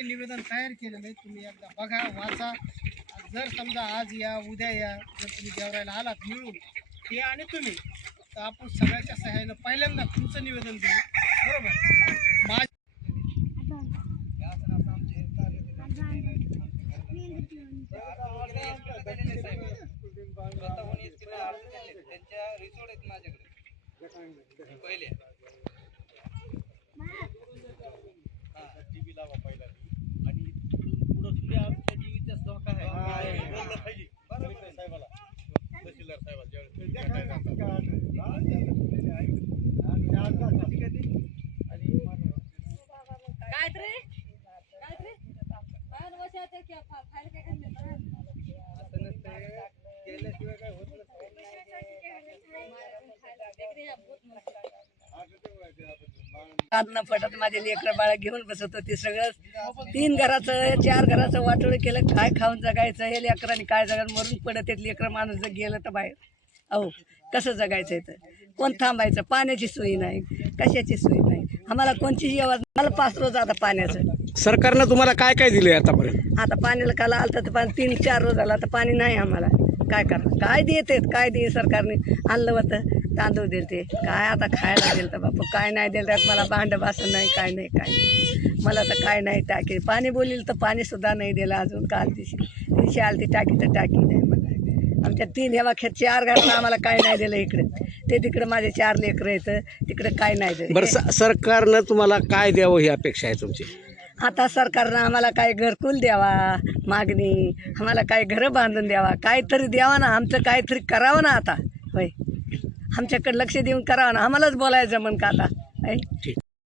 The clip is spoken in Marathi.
मोठे निवेदन तयार केलेलं आहे, तुम्ही एकदा बघा, वाचा. जर समजा आज या उद्या या जर तुम्ही देवरायला आलात मिळून ते आणि तुम्ही, तर आपण सगळ्याच्या सहाय्यानं पहिल्यांदा तुमचं निवेदन देऊ. बरोबर. न पटत माझे लेकरं बाळा घेऊन बसत होते. सगळं 3 घराचं 4 घराचं वाटोळं केलं. काय खाऊन जगायचं हे लेकरांनी, काय जगायचं, मरून पडत आहेत लेकरं. माणूस जर गेलं तर बाहेर, अहो कसं जगायचं आहे? तर कोण थांबायचं? पाण्याची सोय नाही, कशाची सोय नाही आम्हाला. कोणतीच व्यवस्था. मला 5 रोज आता पाण्याचं. सरकारनं तुम्हाला काय काय दिलंय आतापर्यंत? आता पाण्याला काल आलं तर पाणी 3-4 रोज आला, तर पाणी नाही आम्हाला. काय करणार? काय देतात? काय दे सरकारने आणलं होतं, तांदूळ दिलते, काय आता खायला दिलं तर बापू काय नाही दिलं. त्यात मला भांडं बासन नाही, काय नाही, काय नाही. मला तर काय नाही. टाकी पाणी बोलील तर पाणीसुद्धा नाही दिलं अजून. काल दिवशी आली ती टाकी, तर टाकी नाही मला. आमच्या 3 ह्या 4 घराला आम्हाला काय नाही दिलं. इकडे ते तिकडे माझे 4 लेकरं येतं, तिकडे काय नाही दिलं. बरं, सरकारनं तुम्हाला काय द्यावं ही अपेक्षा आहे तुमची? आता सरकारनं आम्हाला काय घरकुल द्यावा मागणी, आम्हाला काय घरं बांधून द्यावा, काहीतरी द्यावा ना. आमचं काहीतरी करावं ना आता. होय, आमच्याकडे लक्ष देऊन करावं ना. आम्हालाच बोलायचं जमन का आता?